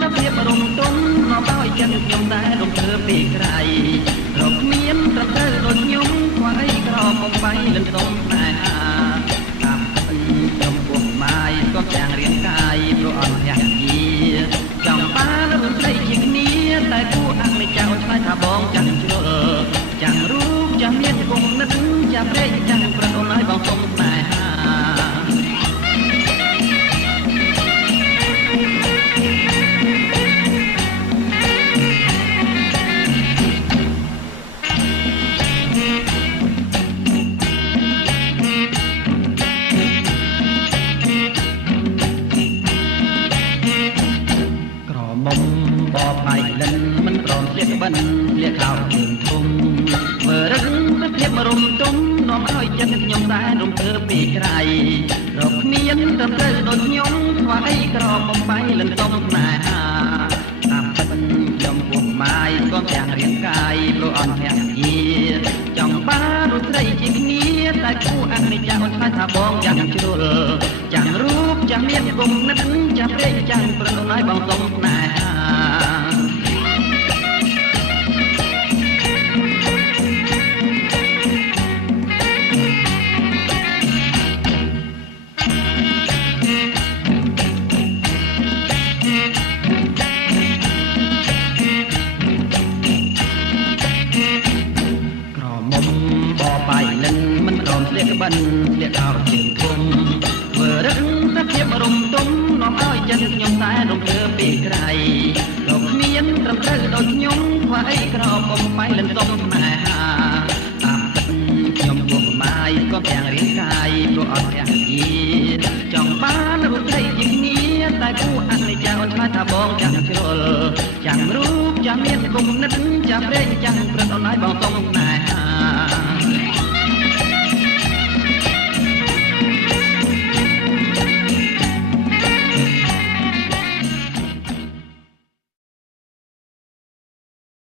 តែភាពរំទុំនាំឲ្យចិត្តខ្ញុំដែររំភើបពីក្រៃរកមានត្រឹមត្រូវដូចខ្ញុំខ្វះអីក្រមុំបាយលិនទុំតែតាមខ្ញុំពុកបាយក៏ទាំងរាងកាយព្រោះអត់យ៉ាងជាចង់បានរំស្ដីជាគ្នាតែពួកអនិច្ចំឆ្លើយថាបងចាំជ្រុលចាំរូបចាំមានគំនិតចាំព្រេងចាំប្រត់អូនឲ្យបងសុំតែបបៃលិនមិនព្រមស្លៀកបិណ្ឌលាខោជើងធំមើលរឹងទៅភាពរំទុំនាំឲ្យចិត្តខ្ញុំដែររំភើបពីក្រៃរកគ្មានត្រឹមត្រូវដូចខ្ញុំខ្វះអីក្របបៃលិនទុំណែតាមពិតខ្ញុំពុកម៉ាយក៏ទាំងរាងកាយព្រោះអត់ទាំងជាចង់បានរូបស្រីជាគ្នាតែគូអនិច្ចំឆ្លើយថាបងចាំជ្រុលចាំរូបចាំមានគំនិតចាំព្រេងចាំប្រត់ឲ្យបងសុំណែបាយលិនមិនព្រមស្លៀកបិណ្ឌស្លៀកខោជើងធំធ្វើរឹងតែភាពរំទុំនាំឲ្យចិត្តខ្ញុំតែរំភើបពីក្រៃលោកគ្មានត្រឹមត្រូវដូចខ្ញុំខ្វះអីក្រកុំបាយលិនទុំណែតាមពិតខ្ញុំពុកបាយក៏ទាំងរាងកាយព្រោះអត់ទាំងជាចង់បានរូបស្រីជាគ្នាតែគូអនិច្ចំឆ្លើយថាបងចាំជ្រុលចាំរូបចាំមានគំនិតចាំព្រេងចាំប្រត់អូនឲ្យបងសុំណែ